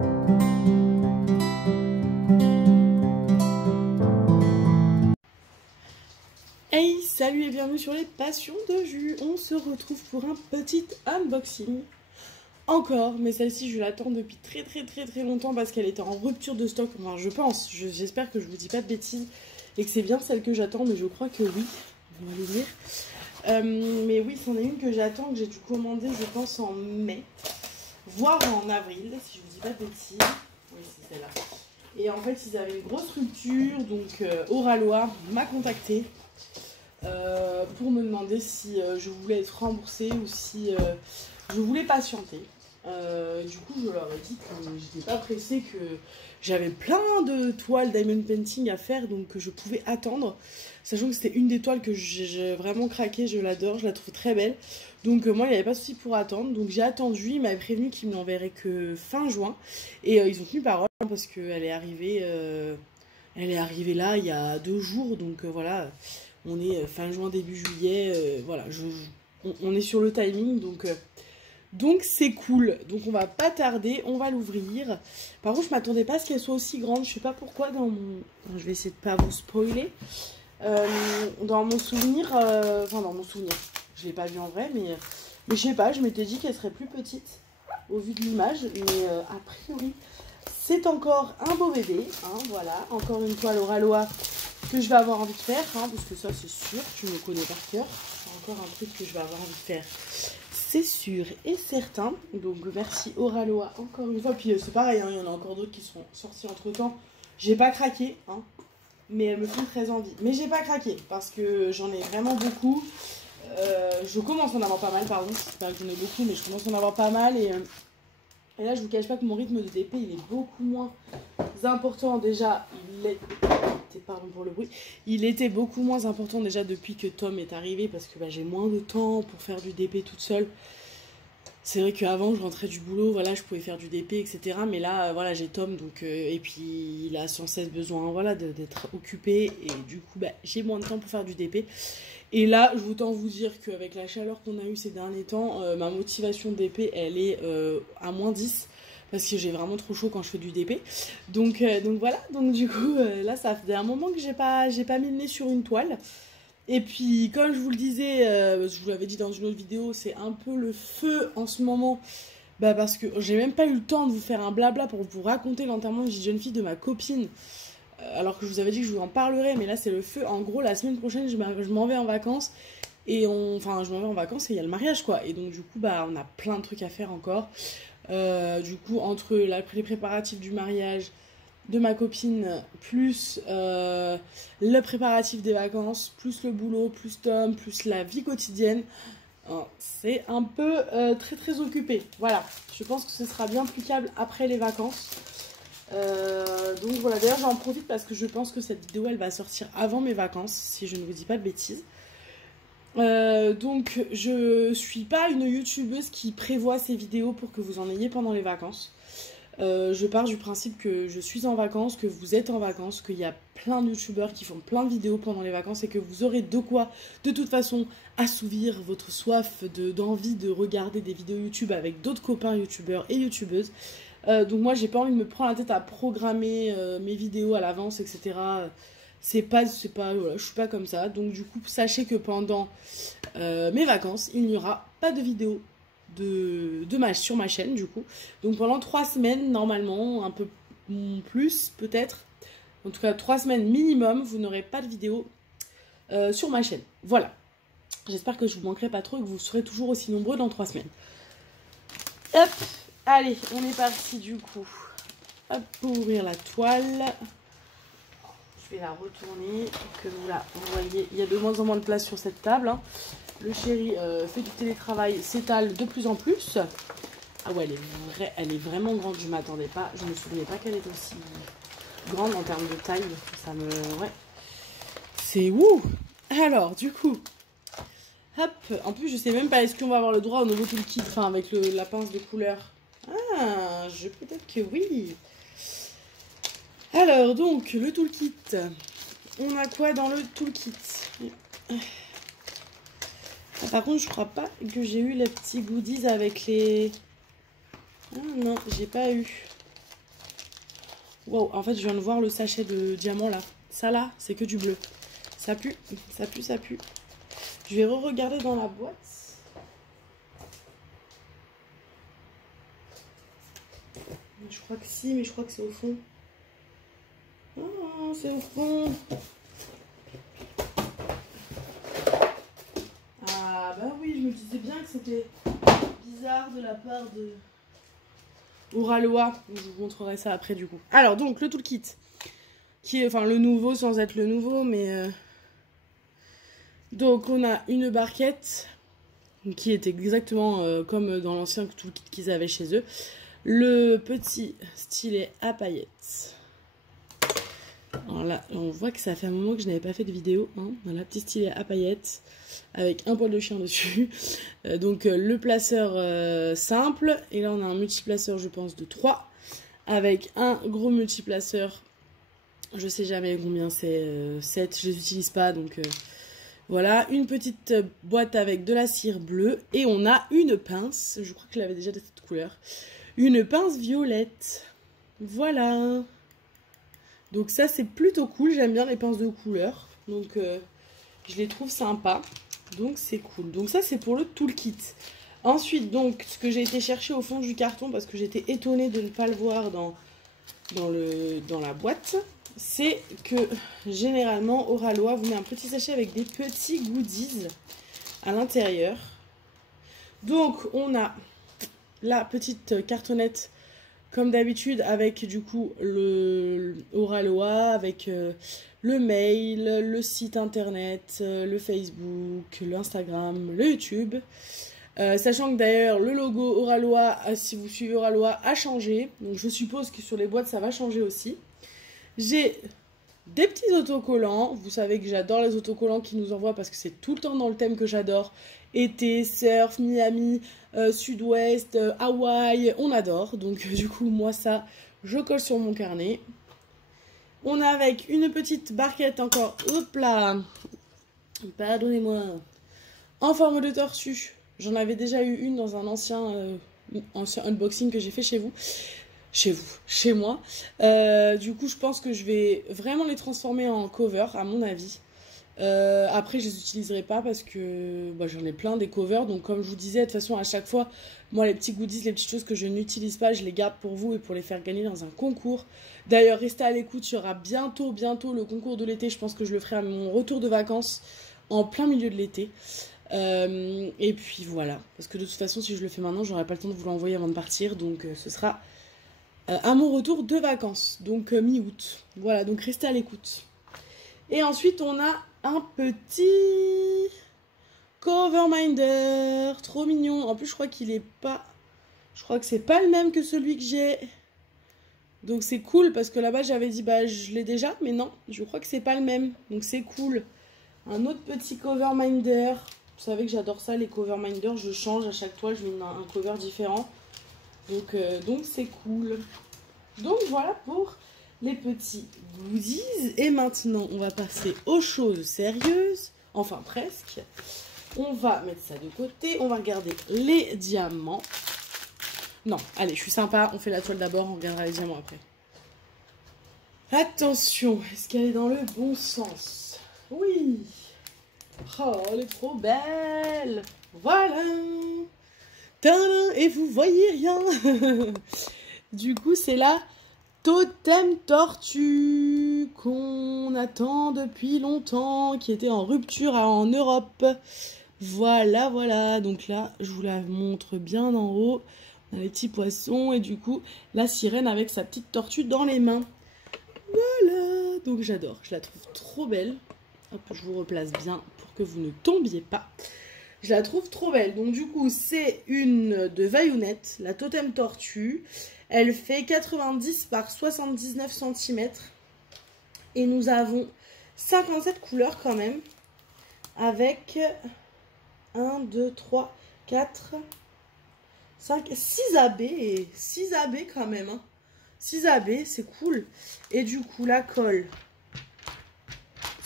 Hey, salut et bienvenue sur les Passions de Jus. On se retrouve pour un petit unboxing. Encore, mais celle-ci je l'attends depuis très longtemps parce qu'elle était en rupture de stock. Enfin, je pense, j'espère que je vous dis pas de bêtises et que c'est bien celle que j'attends, mais je crois que oui. On va l'ouvrir. Mais oui, c'en est une que j'attends, que j'ai dû commander, je pense, en mai, voire en avril, si je vous dis pas de bêtises. Oui, c'est celle-là. Et en fait, ils avaient une grosse rupture, donc Oralois m'a contacté pour me demander si je voulais être remboursée ou si je voulais patienter. Du coup, je leur ai dit que j'étais pas pressée, que j'avais plein de toiles diamond painting à faire, donc que je pouvais attendre. Sachant que c'était une des toiles que j'ai vraiment craqué, je l'adore, je la trouve très belle. Donc moi, il n'y avait pas de souci pour attendre. Donc j'ai attendu, ils m'avaient prévenu qu'ils ne m'enverraient que fin juin. Et ils ont tenu parole parce qu'elle est arrivée, là il y a 2 jours. Donc voilà, on est fin juin, début juillet. Voilà, on est sur le timing, donc c'est cool. Donc on va pas tarder, on va l'ouvrir. Par contre, je m'attendais pas à ce qu'elle soit aussi grande. Je sais pas pourquoi dans mon... Je vais essayer de pas vous spoiler. Dans mon souvenir, enfin dans mon souvenir, je l'ai pas vu en vrai, mais je sais pas, je m'étais dit qu'elle serait plus petite au vu de l'image, mais a priori c'est encore un beau bébé, hein, voilà, encore une toile Oralois que je vais avoir envie de faire, hein, parce que ça c'est sûr, tu me connais par cœur, c'est encore un truc que je vais avoir envie de faire, c'est sûr et certain. Donc merci Oralois encore une fois, puis c'est pareil, hein, il y en a encore d'autres qui sont sortis entre temps, j'ai pas craqué, hein. Mais elles me font très envie. Mais j'ai pas craqué parce que j'en ai vraiment beaucoup. Je commence à en avoir pas mal, pardon. C'est pas que j'en ai beaucoup, mais je commence à en avoir pas mal. Et là, je vous cache pas que mon rythme de DP, il est beaucoup moins important. Déjà, pardon pour le bruit. Il était beaucoup moins important déjà depuis que Tom est arrivé parce que j'ai moins de temps pour faire du DP toute seule. C'est vrai qu'avant, je rentrais du boulot, voilà, je pouvais faire du DP, etc. Mais là, voilà, j'ai Tom, donc, et puis il a sans cesse besoin, voilà, d'être occupé. Et du coup, j'ai moins de temps pour faire du DP. Et là, je vous vous dire qu'avec la chaleur qu'on a eue ces derniers temps, ma motivation DP, elle est à -10. Parce que j'ai vraiment trop chaud quand je fais du DP. Donc voilà, donc du coup, là, ça fait un moment que j'ai pas mis le nez sur une toile. Et puis, comme je vous le disais, je vous l'avais dit dans une autre vidéo, c'est un peu le feu en ce moment. Parce que j'ai même pas eu le temps de vous faire un blabla pour vous raconter l'enterrement de vie de jeune fille de ma copine. Alors que je vous avais dit que je vous en parlerai, mais là c'est le feu. En gros, la semaine prochaine, je m'en vais en vacances. Enfin, je m'en vais en vacances et il y a le mariage, quoi. Et donc, du coup, on a plein de trucs à faire encore. Du coup, entre les préparatifs du mariage de ma copine, plus le préparatif des vacances, plus le boulot, plus Tom, plus la vie quotidienne, c'est un peu très occupé. Voilà, je pense que ce sera bien plus câble après les vacances. Donc voilà, d'ailleurs j'en profite parce que je pense que cette vidéo elle va sortir avant mes vacances, si je ne vous dis pas de bêtises. Donc je suis pas une youtubeuse qui prévoit ces vidéos pour que vous en ayez pendant les vacances. Je pars du principe que je suis en vacances, que vous êtes en vacances, qu'il y a plein de youtubeurs qui font plein de vidéos pendant les vacances et que vous aurez de quoi, de toute façon, assouvir votre soif d'envie de regarder des vidéos YouTube avec d'autres copains youtubeurs et youtubeuses. Donc moi, j'ai pas envie de me prendre la tête à programmer mes vidéos à l'avance, etc. Voilà, je suis pas comme ça. Donc du coup, sachez que pendant mes vacances, il n'y aura pas de vidéo sur ma chaîne du coup. Donc pendant 3 semaines normalement, un peu plus peut-être, en tout cas 3 semaines minimum, vous n'aurez pas de vidéo sur ma chaîne. Voilà, j'espère que je vous manquerai pas trop et que vous serez toujours aussi nombreux dans 3 semaines. Hop, allez, on est parti du coup. Hop, pour ouvrir la toile, je vais la retourner pour que vous la voyez. Il y a de moins en moins de place sur cette table, hein. Le chéri fait du télétravail, s'étale de plus en plus. Ah ouais, elle est vraiment grande, je m'attendais pas. Je me souvenais pas qu'elle était aussi grande en termes de taille. Ça me... Ouais. C'est ouh. Alors, du coup, hop. En plus, je sais même pas, est-ce qu'on va avoir le droit au nouveau toolkit, enfin avec la pince de couleur. Ah, peut-être que oui. Alors, donc, le toolkit. On a quoi dans le toolkit? Par contre, je crois pas que j'ai eu les petits goodies avec les... Ah non, j'ai pas eu. Wow, en fait, je viens de voir le sachet de diamant là. Ça là, c'est que du bleu. Ça pue, ça pue, ça pue. Je vais re-regarder dans la boîte. Je crois que si, mais je crois que c'est au fond. Oh, c'est au fond. Ah bah oui, je me disais bien que c'était bizarre de la part de Oralois. Je vous montrerai ça après du coup. Alors donc le toolkit, qui est enfin le nouveau sans être le nouveau, mais donc on a une barquette qui est exactement comme dans l'ancien toolkit qu'ils avaient chez eux. Le petit stylet à paillettes. Alors là, on voit que ça fait un moment que je n'avais pas fait de vidéo. Hein. Voilà, petit stylet à paillettes avec un poil de chien dessus. Donc le placeur simple. Et là, on a un multiplaceur, je pense, de 3. Avec un gros multiplaceur. Je sais jamais combien c'est. 7, je les utilise pas. Donc voilà, une petite boîte avec de la cire bleue. Et on a une pince. Je crois que je l'avais déjà de cette couleur. Une pince violette. Voilà. Donc ça, c'est plutôt cool. J'aime bien les pinces de couleur. Donc, je les trouve sympas. Donc, c'est cool. Donc ça, c'est pour le toolkit. Ensuite, donc, ce que j'ai été chercher au fond du carton, parce que j'étais étonnée de ne pas le voir dans la boîte, c'est que, généralement, Oralois vous met un petit sachet avec des petits goodies à l'intérieur. Donc, on a la petite cartonnette comme d'habitude avec du coup le Oralois, avec le mail, le site internet, le Facebook, l'Instagram, le YouTube. Sachant que d'ailleurs le logo Oralois, si vous suivez Oralois, a changé. Donc je suppose que sur les boîtes ça va changer aussi. J'ai des petits autocollants. Vous savez que j'adore les autocollants qu'ils nous envoient parce que c'est tout le temps dans le thème que j'adore. Été, surf, Miami, sud-ouest, Hawaï, on adore. Donc du coup, moi ça, je colle sur mon carnet. On a avec une petite barquette encore, hop là, pardonnez-moi, en forme de tortue. J'en avais déjà eu une dans un ancien unboxing que j'ai fait chez vous. Chez moi. Du coup, je pense que je vais vraiment les transformer en cover, à mon avis. Après, je les utiliserai pas parce que j'en ai plein des covers. Donc, comme je vous disais, de toute façon, à chaque fois, moi, les petits goodies, les petites choses que je n'utilise pas, je les garde pour vous et pour les faire gagner dans un concours. D'ailleurs, restez à l'écoute. Il y aura bientôt le concours de l'été. Je pense que je le ferai à mon retour de vacances en plein milieu de l'été. Et puis voilà. Parce que de toute façon, si je le fais maintenant, j'aurai pas le temps de vous l'envoyer avant de partir. Donc, ce sera à mon retour de vacances. Donc, mi-août. Voilà. Donc, restez à l'écoute. Et ensuite, on a un petit Coverminder, trop mignon. En plus, je crois qu'il est pas... Je crois que c'est pas le même que celui que j'ai. Donc c'est cool parce que là-bas, j'avais dit, je l'ai déjà. Mais non, je crois que c'est pas le même. Donc c'est cool. Un autre petit Coverminder. Vous savez que j'adore ça, les Coverminders. Je change à chaque toile, je mets un cover différent. Donc c'est cool. Donc voilà pour les petits goodies. Et maintenant, on va passer aux choses sérieuses. Enfin, presque. On va mettre ça de côté. On va regarder les diamants. Non, allez, je suis sympa. On fait la toile d'abord. On regardera les diamants après. Attention, est-ce qu'elle est dans le bon sens? Oui. Oh, elle est trop belle. Voilà. Tadam. Et vous voyez rien. Du coup, c'est la Totem Tortue qu'on attend depuis longtemps, qui était en rupture en Europe. Voilà, voilà. Donc là, je vous la montre bien en haut. On a les petits poissons et du coup, la sirène avec sa petite tortue dans les mains. Voilà. Donc j'adore. Je la trouve trop belle. Hop, je vous replace bien pour que vous ne tombiez pas. Je la trouve trop belle. Donc du coup, c'est une de Vaillunette, la Totem Tortue. Elle fait 90 par 79 cm. Et nous avons 57 couleurs quand même. Avec 1, 2, 3, 4, 5, 6 AB. Et 6 AB quand même. Hein. 6 AB, c'est cool. Et du coup, la colle.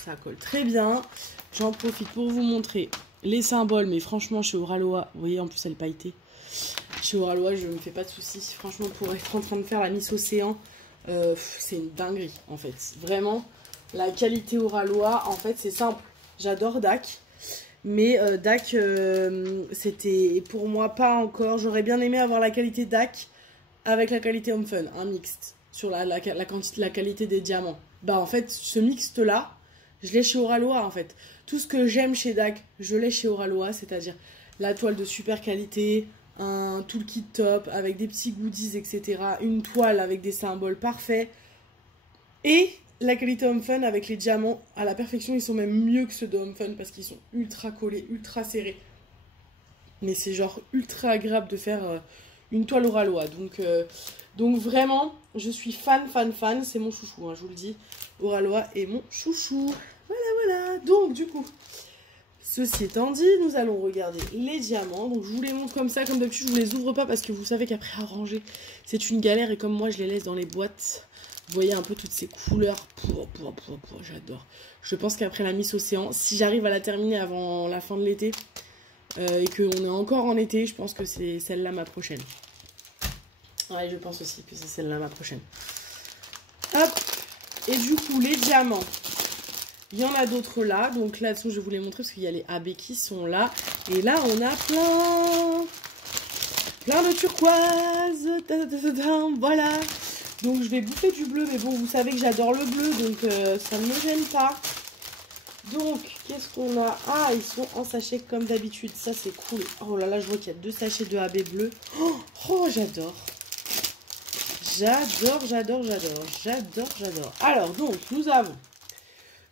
Ça colle très bien. J'en profite pour vous montrer les symboles. Mais franchement, chez Oralois, vous voyez, en plus, elle est pailletée. Chez Oralois, je ne me fais pas de soucis. Franchement, pour être en train de faire la Miss Océan, C'est une dinguerie en fait. Vraiment, la qualité Oralois, en fait, c'est simple. J'adore DAC. Mais DAC, c'était pour moi pas encore. J'aurais bien aimé avoir la qualité DAC avec la qualité Home Fun, un mixte sur la qualité des diamants. Bah en fait, ce mixte là, je l'ai chez Oralois en fait. Tout ce que j'aime chez DAC, je l'ai chez Oralois, c'est-à-dire la toile de super qualité, un toolkit top avec des petits goodies, etc. Une toile avec des symboles parfaits. Et la qualité Home Fun avec les diamants à la perfection, ils sont même mieux que ceux de Home Fun parce qu'ils sont ultra collés, ultra serrés. Mais c'est genre ultra agréable de faire une toile Oralois. Donc vraiment, je suis fan. C'est mon chouchou, hein, je vous le dis. Oralois est mon chouchou. Voilà. Donc du coup, ceci étant dit, nous allons regarder les diamants. Donc je vous les montre comme ça, comme d'habitude, je vous les ouvre pas parce que vous savez qu'après à ranger, c'est une galère. Et comme moi, je les laisse dans les boîtes. Vous voyez un peu toutes ces couleurs. J'adore. Je pense qu'après la Miss Océan, si j'arrive à la terminer avant la fin de l'été, et qu'on est encore en été, je pense que c'est celle-là ma prochaine. Ouais, je pense aussi que c'est celle-là ma prochaine. Hop. Et du coup, les diamants. Il y en a d'autres là. Donc là, je vais vous les montrer parce qu'il y a les AB qui sont là. Et là, on a plein de turquoise. Voilà. Donc je vais bouffer du bleu. Mais bon, vous savez que j'adore le bleu. Donc ça ne me gêne pas. Donc, qu'est-ce qu'on a? Ah, ils sont en sachet comme d'habitude. Ça, c'est cool. Oh là là, je vois qu'il y a 2 sachets de AB bleu. Oh, j'adore. J'adore. Alors, donc, nous avons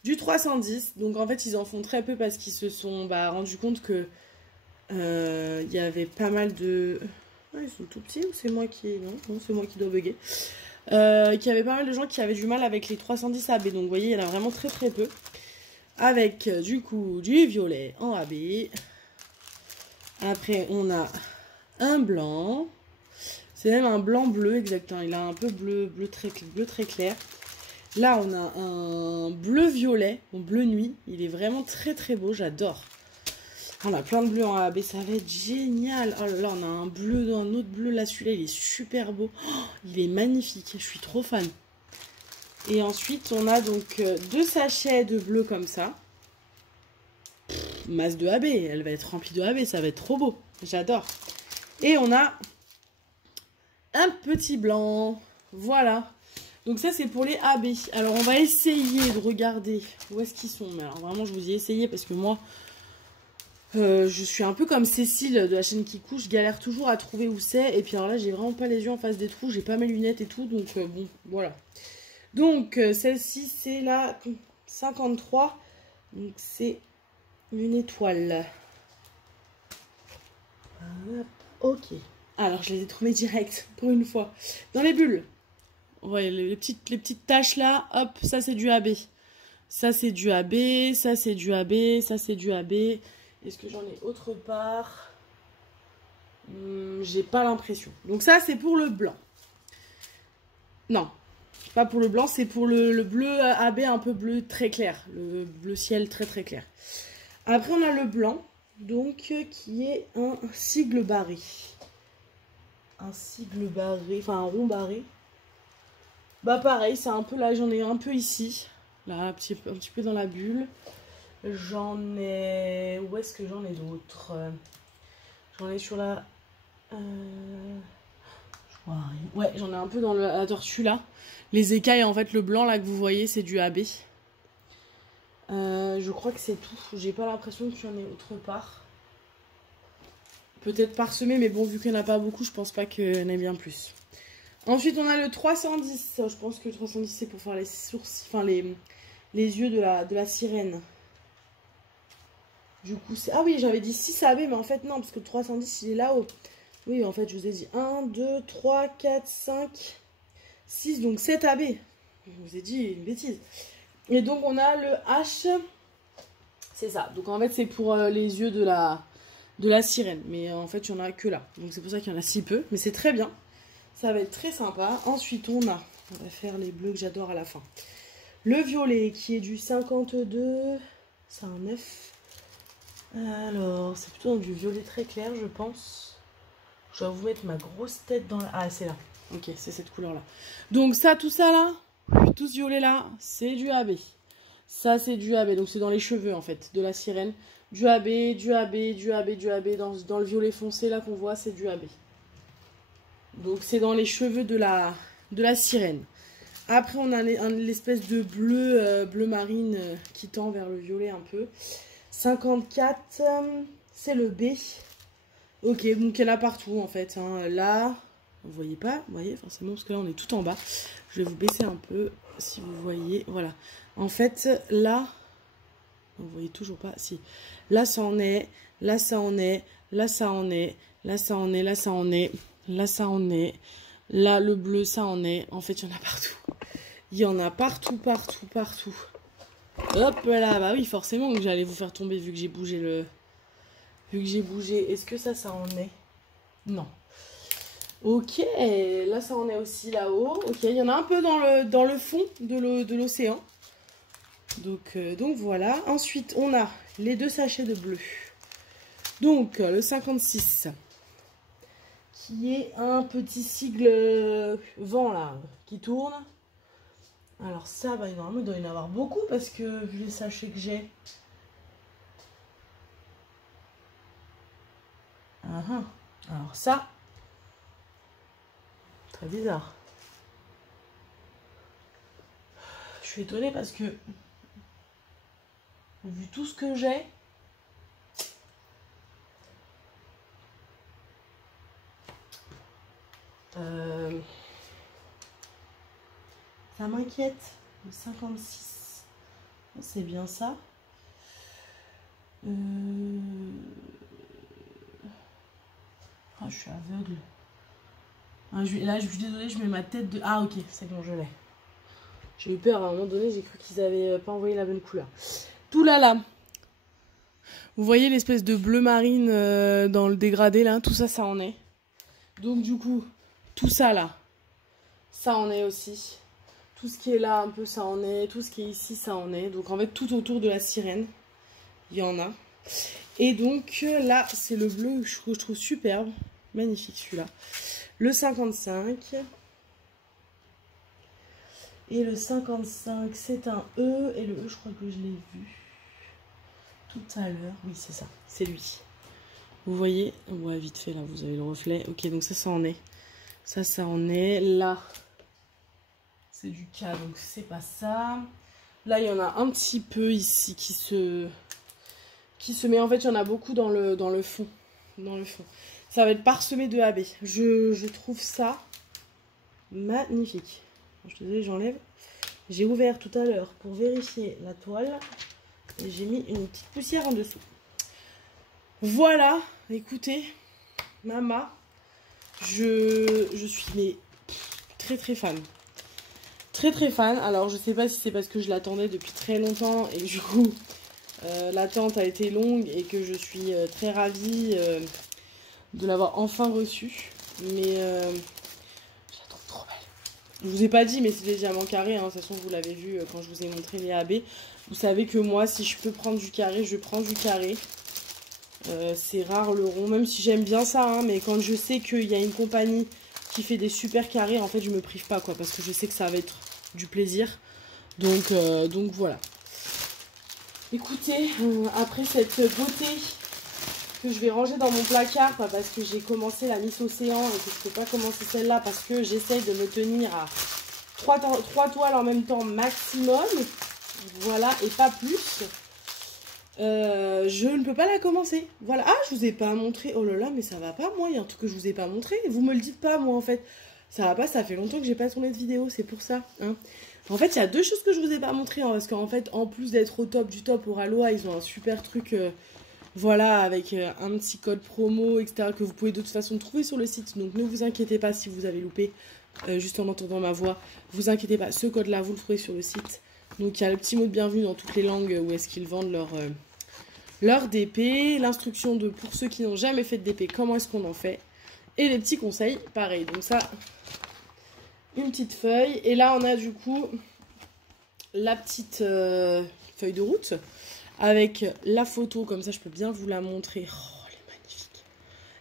du 310. Donc, en fait, ils en font très peu parce qu'ils se sont rendus compte que il y avait pas mal de... Ah, ils sont tout petits ou c'est moi qui... Non, c'est moi qui dois bugger. Qu'il y avait pas mal de gens qui avaient du mal avec les 310 AB. Donc, vous voyez, il y en a vraiment très peu. Avec du coup du violet en AB. Après on a un blanc. C'est même un blanc bleu exactement. Il a un peu bleu très clair. Là on a un bleu violet, un bleu nuit. Il est vraiment très beau, j'adore. On a plein de bleus en AB, ça va être génial. Oh là là, on a un bleu, un autre bleu là, celui-là il est super beau. Oh, il est magnifique, je suis trop fan. Et ensuite, on a donc 2 sachets de bleu comme ça. Masse de AB, elle va être remplie de AB, ça va être trop beau. J'adore. Et on a un petit blanc. Voilà. Donc ça, c'est pour les AB. Alors, on va essayer de regarder où est-ce qu'ils sont. Mais alors, vraiment, je vous ai essayé parce que moi, je suis un peu comme Cécile de la chaîne Kikou. Je galère toujours à trouver où c'est. Et puis alors là, j'ai vraiment pas les yeux en face des trous. J'ai pas mes lunettes et tout. Donc, bon, voilà. Donc, celle-ci, c'est la 53. Donc, c'est une étoile. Ok. Alors, je les ai trouvées direct, pour une fois. Dans les bulles. Ouais, les petites taches là. Hop, ça, c'est du AB. Ça, c'est du AB. Ça, c'est du AB. Ça, c'est du AB. Est-ce que j'en ai autre part? J'ai pas l'impression. Donc, ça, c'est pour le blanc. Non. Pas pour le blanc, c'est pour le bleu AB un peu bleu très clair. Le bleu ciel très clair. Après, on a le blanc, donc, qui est un sigle barré. Un sigle barré, enfin un rond barré. Bah pareil, c'est un peu là, j'en ai un peu ici. Là, un petit peu dans la bulle. J'en ai... Où est-ce que j'en ai d'autres? J'en ai sur la... Ouais, j'en ai un peu dans la tortue là. Les écailles, en fait, le blanc là que vous voyez, c'est du AB. Je crois que c'est tout. J'ai pas l'impression qu'il y en ait autre part. Peut-être parsemé, mais bon, vu qu'il n'y en a pas beaucoup, je pense pas qu'il y en ait bien plus. Ensuite, on a le 310. Je pense que le 310, c'est pour faire les sourcils, enfin les yeux de la sirène. Du coup, c'est... Ah oui, j'avais dit 6 AB, mais en fait, non, parce que le 310, il est là-haut. Oui, en fait, je vous ai dit 1, 2, 3, 4, 5, 6, donc 7 AB. Je vous ai dit une bêtise. Et donc, on a le H. C'est ça. Donc, en fait, c'est pour les yeux de la sirène. Mais en fait, il n'y en a que là. Donc, c'est pour ça qu'il y en a si peu. Mais c'est très bien. Ça va être très sympa. Ensuite, on va faire les bleus que j'adore à la fin. Le violet, qui est du 52. C'est un 9. Alors, c'est plutôt du violet très clair, je pense. Je vais vous mettre ma grosse tête dans la... Ah, c'est là. Ok, c'est cette couleur-là. Donc ça, tout ça là, tout ce violet-là, c'est du AB. Ça, c'est du AB. Donc c'est dans les cheveux, en fait, de la sirène. Du AB, du AB, du AB, du AB. Dans le violet foncé, là, qu'on voit, c'est du AB. Donc c'est dans les cheveux de la sirène. Après, on a l'espèce de bleu, bleu marine qui tend vers le violet un peu. 54, c'est le B. Ok, donc il y en a partout, en fait. Hein. Là... Vous voyez pas, vous voyez forcément parce que là on est tout en bas. Je vais vous baisser un peu si vous voyez. Voilà. En fait là, vous voyez toujours pas. Si. Là ça en est, là ça en est, là ça en est, là ça en est, là ça en est, là ça en est. Là le bleu ça en est. En fait il y en a partout. Il y en a partout, partout, partout. Hop là, bah oui forcément que j'allais vous faire tomber vu que j'ai bougé le. Vu que j'ai bougé. Est-ce que ça en est? Non. Ok, là ça en est aussi là-haut. Ok, il y en a un peu dans le fond de l'océan. Donc voilà. Ensuite, on a les 2 sachets de bleu. Donc, le 56, qui est un petit sigle vent là, qui tourne. Alors ça, bah, normalement, il doit y en avoir beaucoup parce que vu les sachets que j'ai. Alors ça... Très bizarre. Je suis étonnée parce que vu tout ce que j'ai, ça m'inquiète. Le 56, c'est bien ça. Ah, je suis aveugle. Ah, là, je suis désolée, je mets ma tête de... Ah, ok, c'est bon, je l'ai. J'ai eu peur à un moment donné, j'ai cru qu'ils avaient pas envoyé la bonne couleur. Tout là. Vous voyez l'espèce de bleu marine dans le dégradé, là? Tout ça, ça en est. Donc, du coup, tout ça, là, ça en est aussi. Tout ce qui est là, un peu, ça en est. Tout ce qui est ici, ça en est. Donc, en fait, tout autour de la sirène, il y en a. Et donc, là, c'est le bleu que je trouve superbe. Magnifique, celui-là. Le 55. Et le 55, c'est un E. Et le E, je crois que je l'ai vu tout à l'heure. Oui, c'est ça. C'est lui. Vous voyez? Ouais, vite fait, là, vous avez le reflet. Ok, donc ça en est. Ça en est. Là, c'est du K, donc c'est pas ça. Là, il y en a un petit peu ici qui se met. En fait, il y en a beaucoup dans le fond. Dans le fond. Ça va être parsemé de AB. Je trouve ça magnifique. Je suis désolée, j'enlève. J'ai ouvert tout à l'heure pour vérifier la toile. Et j'ai mis une petite poussière en dessous. Voilà. Écoutez, Mama, je suis mais, très très fan. Très très fan. Alors, je sais pas si c'est parce que je l'attendais depuis très longtemps. Et du coup, l'attente a été longue. Et que je suis très ravie de l'avoir enfin reçu. Mais je la trouve trop belle. Je vous ai pas dit, mais c'est des diamants carrés. Hein. De toute façon, vous l'avez vu quand je vous ai montré les AB. Vous savez que moi, si je peux prendre du carré, je prends du carré. C'est rare le rond, même si j'aime bien ça. Hein, mais quand je sais qu'il y a une compagnie qui fait des super carrés, en fait, je me prive pas, quoi. Parce que je sais que ça va être du plaisir. Donc voilà. Écoutez, après cette beauté que je vais ranger dans mon placard, parce que j'ai commencé la Miss Océan et que je peux pas commencer celle-là parce que j'essaye de me tenir à 3 toiles en même temps maximum. Voilà, et pas plus. Je ne peux pas la commencer. Voilà. Ah, je vous ai pas montré. Oh là là, mais ça va pas, moi. Il y a un truc que je vous ai pas montré. Vous me le dites pas, moi, en fait. Ça va pas, ça fait longtemps que j'ai pas tourné de vidéo. C'est pour ça. Hein. En fait, il y a 2 choses que je vous ai pas montré. Hein, parce qu'en fait, en plus d'être au top du top au Ralois, ils ont un super truc. Voilà, avec un petit code promo, etc. que vous pouvez de toute façon trouver sur le site. Donc ne vous inquiétez pas si vous avez loupé juste en entendant ma voix. Vous inquiétez pas, ce code-là, vous le trouvez sur le site. Donc il y a le petit mot de bienvenue dans toutes les langues où est-ce qu'ils vendent leur DP. L'instruction pour ceux qui n'ont jamais fait de DP, comment est-ce qu'on en fait. Et les petits conseils, pareil. Donc ça, une petite feuille. Et là, on a du coup la petite feuille de route. Avec la photo, comme ça je peux bien vous la montrer. Oh, elle est magnifique.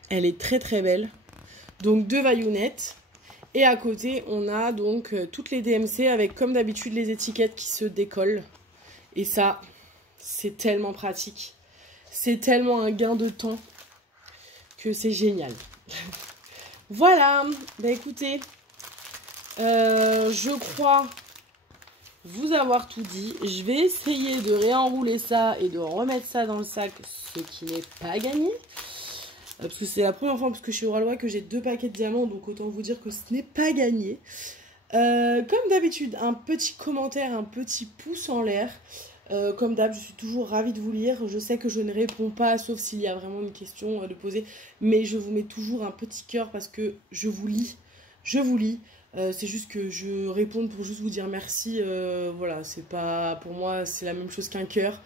Elle est très très belle. Donc 2 vaillounettes. Et à côté, on a donc toutes les DMC avec, comme d'habitude, les étiquettes qui se décollent. Et ça, c'est tellement pratique. C'est tellement un gain de temps que c'est génial. Voilà. Bah écoutez, je crois vous avoir tout dit. Je vais essayer de réenrouler ça et de remettre ça dans le sac, ce qui n'est pas gagné. Parce que c'est la première fois, parce que chez Oralois, que j'ai 2 paquets de diamants, donc autant vous dire que ce n'est pas gagné. Comme d'habitude, un petit commentaire, un petit pouce en l'air. Comme d'hab, je suis toujours ravie de vous lire. Je sais que je ne réponds pas, sauf s'il y a vraiment une question de poser. Mais je vous mets toujours un petit cœur parce que je vous lis. Je vous lis. C'est juste que je réponds pour juste vous dire merci. Voilà, c'est pas... Pour moi, c'est la même chose qu'un cœur.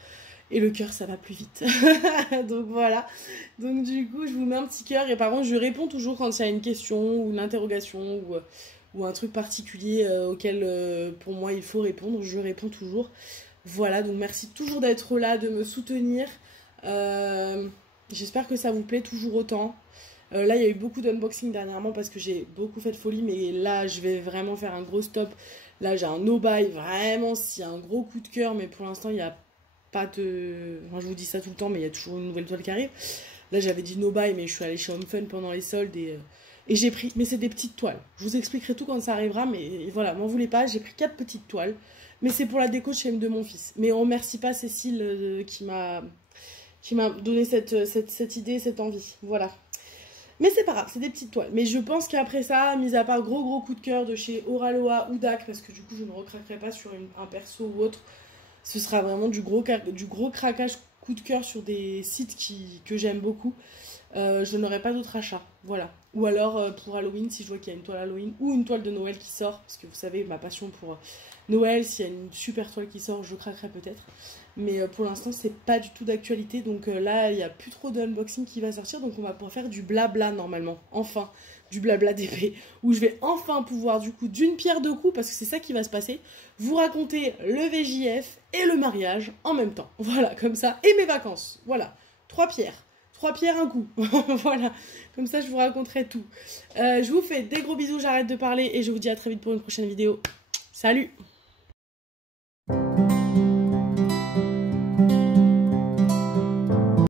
Et le cœur, ça va plus vite. Donc voilà. Donc du coup, je vous mets un petit cœur. Et par contre, je réponds toujours quand il y a une question ou une interrogation ou un truc particulier auquel pour moi il faut répondre. Je réponds toujours. Voilà, donc merci toujours d'être là, de me soutenir. J'espère que ça vous plaît toujours autant. Là, il y a eu beaucoup d'unboxing dernièrement parce que j'ai beaucoup fait de folie. Mais là, je vais vraiment faire un gros stop. Là, j'ai un no-buy. Vraiment, s'il y a un gros coup de cœur. Mais pour l'instant, il n'y a pas de... Enfin, je vous dis ça tout le temps, mais il y a toujours une nouvelle toile qui arrive. Là, j'avais dit no-buy, mais je suis allée chez Home Fun pendant les soldes et j'ai pris... Mais c'est des petites toiles. Je vous expliquerai tout quand ça arrivera. Mais voilà, m'en voulez pas. J'ai pris 4 petites toiles. Mais c'est pour la déco de chez M de mon fils. Mais on remercie pas Cécile qui m'a donné cette idée, cette envie. Voilà. Mais c'est pas grave, c'est des petites toiles. Mais je pense qu'après ça, mis à part gros coup de cœur de chez Oraloa ou DAC, parce que du coup je ne recraquerai pas sur un perso ou autre, ce sera vraiment du gros craquage coup de cœur sur des sites que j'aime beaucoup. Je n'aurai pas d'autre achat, voilà. Ou alors pour Halloween, si je vois qu'il y a une toile Halloween ou une toile de Noël qui sort, parce que vous savez ma passion pour Noël, s'il y a une super toile qui sort, je craquerai peut-être. Mais pour l'instant, c'est pas du tout d'actualité, donc là, il n'y a plus trop d'unboxing qui va sortir, donc on va pouvoir faire du blabla normalement, enfin, du blabla d'épée, où je vais enfin pouvoir, du coup, d'une pierre deux coups, parce que c'est ça qui va se passer, vous raconter le VJF et le mariage en même temps. Voilà, comme ça, et mes vacances, voilà, 3 pierres. 3 pierres, un coup. Voilà, comme ça je vous raconterai tout. Je vous fais des gros bisous, j'arrête de parler et je vous dis à très vite pour une prochaine vidéo. Salut!